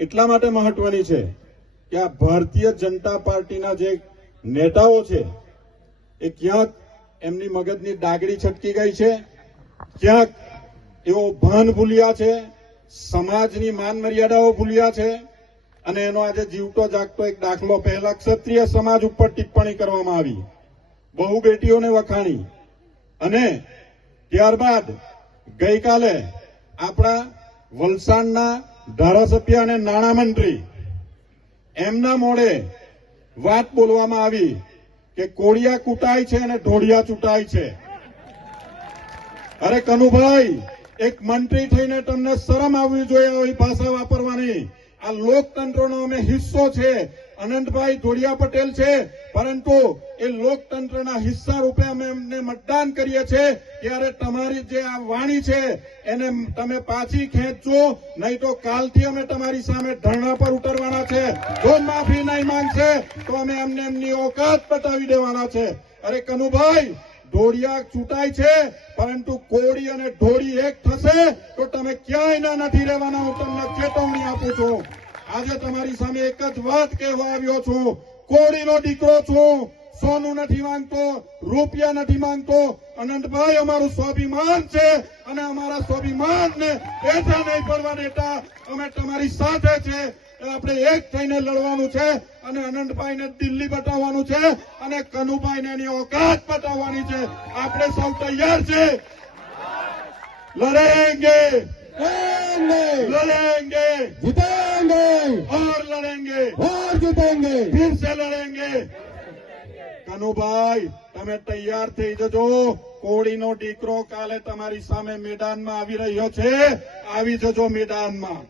એટલા માટે મહત્વની છે કે આ ભારતીય જનતા પાર્ટીના જે નેતાઓ છે, એ ક્યાંક એમની મગજની ડાગડી છટકી ગઈ છે, ક્યાંક એઓ ભાન ભૂલ્યા છે, સમાજની માન મર્યાદાઓ ભૂલ્યા છે, અને એનો આજે જીવતો જાગતો એક દાખલો પહેલા ક્ષત્રિય સમાજ ઉપર ટિપ્પણી કરવામાં આવી. બહુ બેટીઓને વખાણી. અને ત્યારબાદ ગઈકાલે આપણા વલસાડના ધારાસભ્ય અને નાણામંત્રી, એમના મોડે વાત બોલવામાં આવી કે કોળિયા કૂટાય છે અને ઢોળિયા ચૂંટાય છે. અરે કનુભાઈ, એક મંત્રી થઈને તમને શરમ આવવી જોઈએ, આવી ભાષા વાપરવાની. આ લોકતંત્રનો અમે હિસ્સો છે. અનંતભાઈ ધોળિયા પટેલ છે. પરંતુ એ લોકતંત્રના હિસ્સા રૂપે અમે એમને મતદાન કરીએ છીએ. ત્યારે તમારી જે આ વાણી છે, એને તમે પાછી ખેંચજો. નહીં તો કાલથી અમે તમારી સામે ધરણા પર ઉતરવાના છે. જો માફી નહીં માંગશે, તો અમે એમને એમની ઓકાત બતાવી દેવાના છે. અરે કનુભાઈ ઢોળિયા ચૂંટાય છે, પરંતુ કોળી અને ઢોળી એક થશે, તો તમે ક્યાંય ના નથી રહેવાના. હું તમને ચેતવણી આપું છું. આજે તમારી સામે એક જ વાત કહેવા આવ્યો છું. કોળીનો દીકરો છું. સોનું નથી માંગતો રૂપિયા નથી માંગતો. અનંતભાઈ અમારું સ્વાભિમાન છે અને અમારા સ્વાભિમાનને બેઠા નહીં પડવા દેતા અમે તમારી સાથે છે. આપણે એક થઈને લડવાનું છે અને અનંતભાઈને દિલ્હી બતાવવાનું છે અને કનુભાઈને એની ઓકાત બતાવવાની છે. આપણે સૌ તૈયાર છે. લડેંગે. લડેંગે. और लड़ेंगे और जीतेंगे फिर से लड़ेंगे કનુભાઈ તમે તૈયાર થઈ જજો કોળીનો દીકરો કાલે તમારી સામે મેદાનમાં આવી રહ્યો છે આવી જજો મેદાનમાં